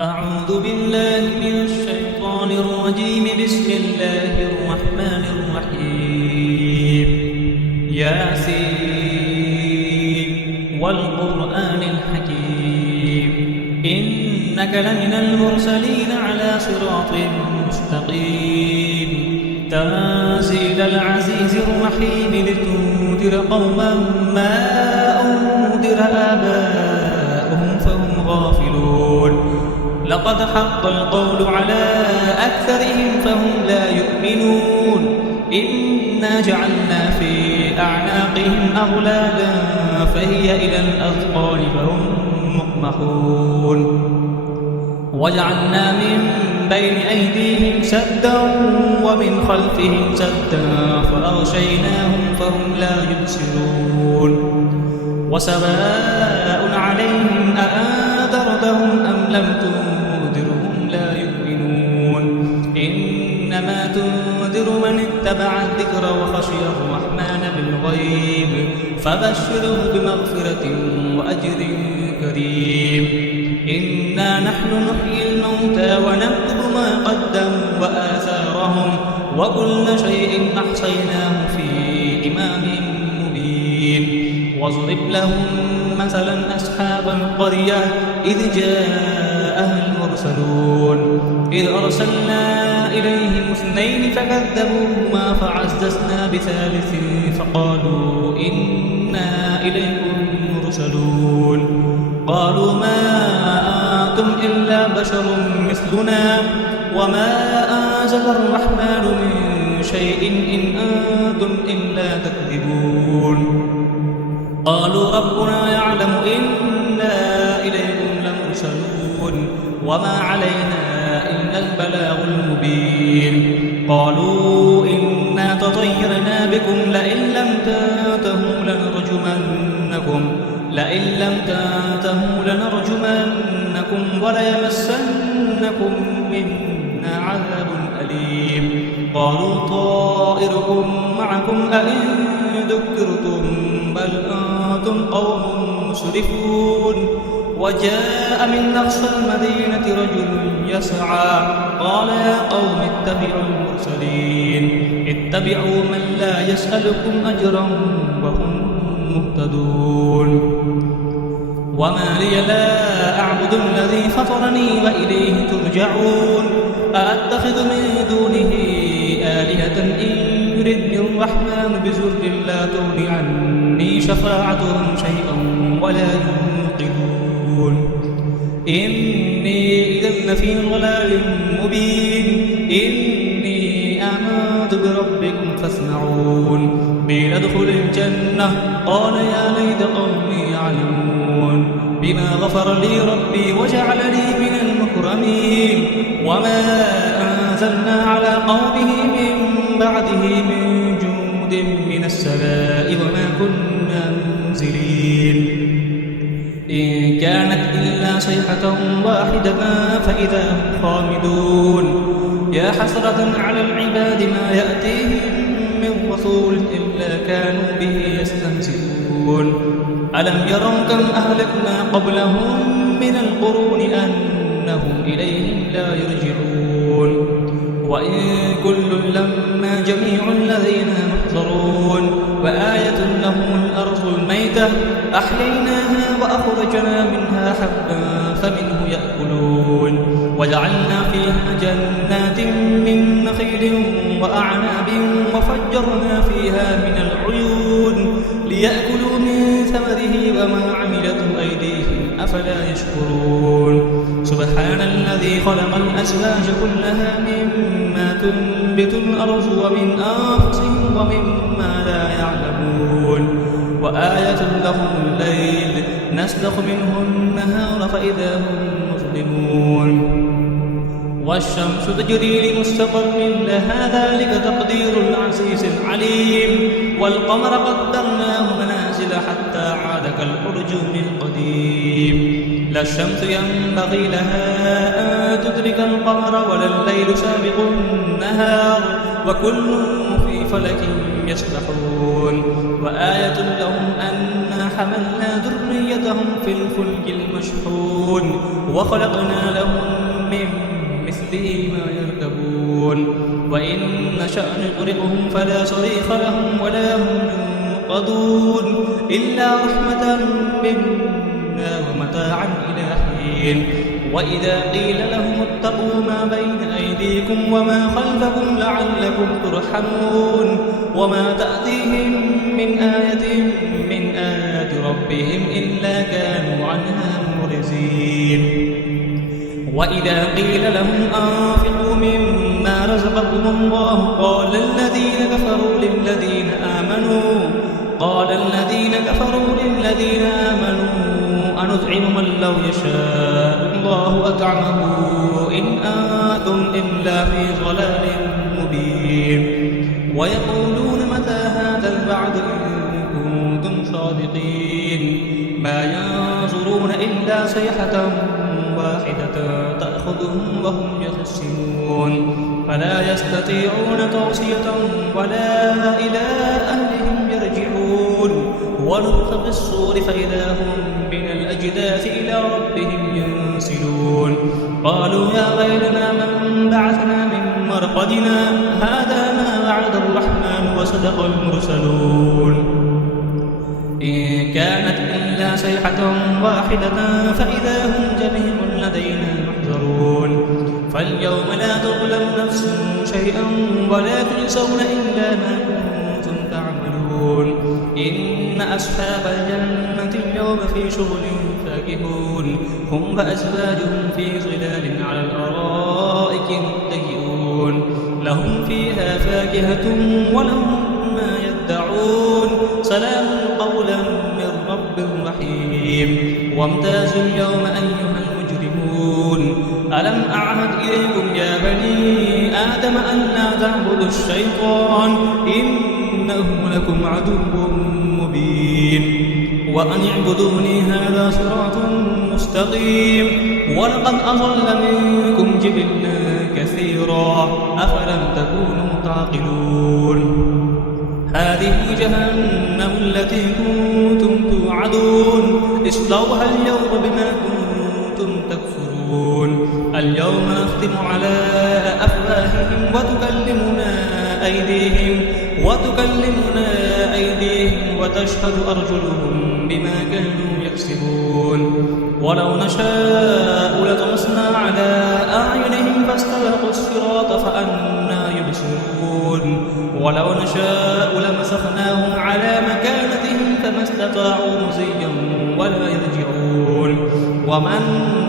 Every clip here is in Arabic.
أعوذ بالله من الشيطان الرجيم. بسم الله الرحمن الرحيم. ياسين والقرآن الحكيم إنك لمن المرسلين على صراط مستقيم تنزيل العزيز الرحيم لتنذر قوما ما أنذر آباؤهم فهم غافلون. لقد حق القول على أكثرهم فهم لا يؤمنون. إنا جعلنا في أعناقهم أغلالا فهي إلى الأذقان فهم مقمحون. وجعلنا من بين أيديهم سدا ومن خلفهم سدا فأغشيناهم فهم لا يبصرون. وسواء عليهم أأنذرتهم أم لم تنذرهم لا يؤمنون. إنما تنذر من اتبع الذكر وخشي الرحمن بالغيب فبشره بمغفرة وأجر كريم. إنا نحن نحيي الموتى ونكتب ما قدموا وآثارهم وكل شيء أحصيناه في إمام مبين. واضرب لهم مثلا أصحاب القرية إذ جاءها المرسلون إذ أرسلنا إليهم اثنين فكذبوهما فعززنا بثالث فقالوا إنا إليكم مرسلون. قالوا ما أنتم إلا بشر مثلنا وما أنزل الرحمن من شيء إن أنتم إلا تكذبون. قالوا ربنا يعلم إنا إليكم لمرسلون وما علينا إلا البلاغ المبين. قالوا إنا تطيرنا بكم لئن لم تنتهوا لنرجمنكم وليمسنكم منا عذاب أليم. قالوا طائركم معكم أئن ذكرتم بل أنتم قوم مسرفون. وجاء من أقصى المدينة رجل يسعى قال يا قوم اتبعوا المرسلين اتبعوا من لا يسألكم أجرا وهم مهتدون. وما لي لا أعبد الذي فطرني وإليه ترجعون. أأتخذ من دونه آلهة إن يردني الرحمن بضر لا تغن عني شفاعتهم شيئا ولا ينقذون. إني إذا لفي ضلال مبين. إني آمنت بربكم فاسمعون. قيل ادخل الجنة قال يا ليت قومي يعلمون بما غفر لي ربي وجعلني من المكرمين. وما أنزلنا على قومه من بعده من جند من السماء وما كنا منزلين. إن كانت إلا صيحة واحدة فإذا هم خامدون. يا حسرة على العباد ما يأتيهم من رسول إلا كانوا به يستهزئون. ألم يروا كم أهلكنا قبلهم من القرون أنهم إليهم لا يرجعون. وإن كل لما جميع الذين محضرون. وآية لهم الأرض الميتة أحييناها وأخرجنا منها حبا فمنه يأكلون. وجعلنا فيها جنات من نخيل وأعناب وفجرنا فيها من العيون ليأكلوا من ثمره وما عملته أيديهم أفلا يشكرون. سبحان الذي خلق الأزواج كلها مما تنبت الأرض ومن أنفسهم ومما لا يعلمون. وآية لهم الليل نسلخ منه النهار فإذا هم مظلمون. والشمس تجري لمستقر لها ذلك تقدير العزيز العليم. والقمر قدرناه منازل حتى عاد كالأرجون القديم. لا الشمس ينبغي لها أن تدرك القمر ولا الليل سابق النهار وكل في فلك يسبحون. وآية لهم أنا حملنا ذريتهم في الفلك المشحون وخلقنا لهم تغرقهم فلا صريخ لهم ولا هم ينقذون إلا رحمة منا ومتاعا إلى حين وإذا قيل لهم اتقوا ما بين أيديكم وما خلفكم لعلكم ترحمون وما تأتيهم من آية من آيات ربهم إلا كانوا عنها معرضين وإذا قيل لهم أنفقوا مما رزقكم الله قال الذين كفروا للذين آمنوا أنطعم من لو يشاء الله أطعمه إن أنتم إلا في ضلال مبين ويقولون متى هذا الوعد إن كنتم صادقين ما ينظرون إلا صيحة واحدة تأخذهم وهم يخسرون فلا يستطيعون توصية ولا إلى أهلهم يرجعون ونفخ في الصور فإذا هم من الأجداث إلى ربهم ينسلون قالوا يا ويلنا من بعثنا من مرقدنا هذا ما وعد الرحمن وصدق المرسلون إن كانت إلا صيحة واحدة فإذا هم جميع لدينا محضرون فاليوم لا تظلم نفس شيئا ولا تجزون إلا ما كنتم تعملون إن أصحاب الجنة اليوم في شغل فاكهون هم وأزواجهم في ظلال على الأرائك متكئون لهم فيها فاكهة ولهم ما يدعون سلام قولا من رب رحيم وامتازوا اليوم أيها المجرمون ألم أعهد إليكم يا بني آدم أن لا تعبدوا الشيطان إنه لكم عدو مبين وأن اعبدوني هذا صراط مستقيم ولقد أضل منكم جبلا كثيرا أفلم تكونوا تعقلون هذه جهنم التي كنتم توعدون اصلوها اليوم بما كنتم تكفرون اليوم نختم على أفواههم وتكلمنا أيديهم وتشهد أرجلهم بما كانوا يكسبون ولو نشاء لطمسنا على أعينهم فاستبقوا الصراط فأنى يبصرون ولو نشاء لمسخناهم على مكانتهم فما استطاعوا مزيا ولا يرجعون ومن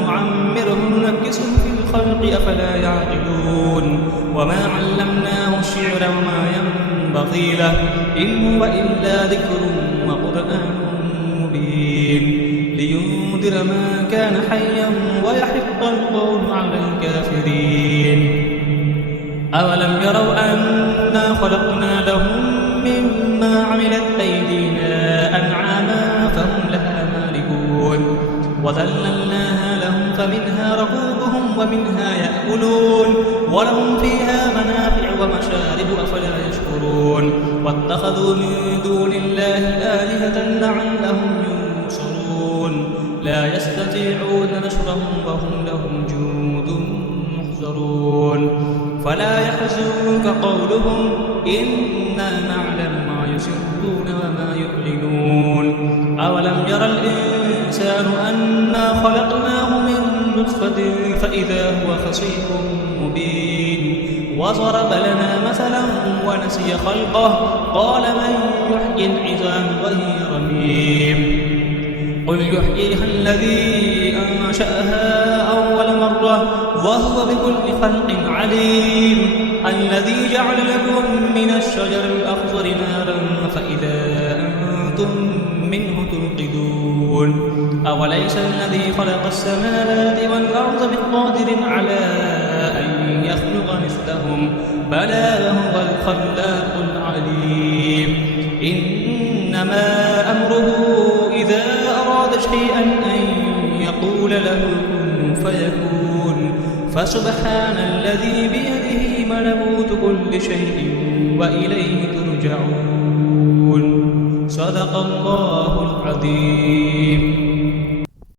نعمره ننكسه في الخلق أفلا يعقلون وما علمناه الشعر وما ينبغي له إن هو إلا ذكر وقرآن مبين لينذر ما كان حيا ويحق القول على الكافرين أولم يروا أنا خلقنا لهم مما عملت أيدينا أنعاما فهم لها مالكون وذللناها لهم فمنها ركوبهم ومنها يأكلون ولهم فيها منافع ومشارب أفلا يشكرون واتخذوا من دون الله آلهة لعلهم ينصرون لا يستطيعون نصرهم وهم لهم جند محضرون فلا يحزنك قولهم إنا نعلم ما يسرون وما يعلنون أولم يرى الإنسان أنا خلقناه من نطفة فإذا هو خصيم مبين وضرب لنا مثلا ونسي خلقه قال من يحيي العظام وهي رميم قل يحييها الذي أنشأها أول مرة وهو بكل خلق عليم الذي جعل لكم من الشجر الأخضر نارا فإذا أنتم منه توقدون أوليس الذي خلق السماوات والأرض بقادر على أن يخلق مثلهم بلى وهو الخلاق العليم إنما أمره إذا أراد شيئا أن يقول له كن فيكون فسبحان الذي بيده ملكوت كل شيء وإليه ترجعون صدق الله العظيم.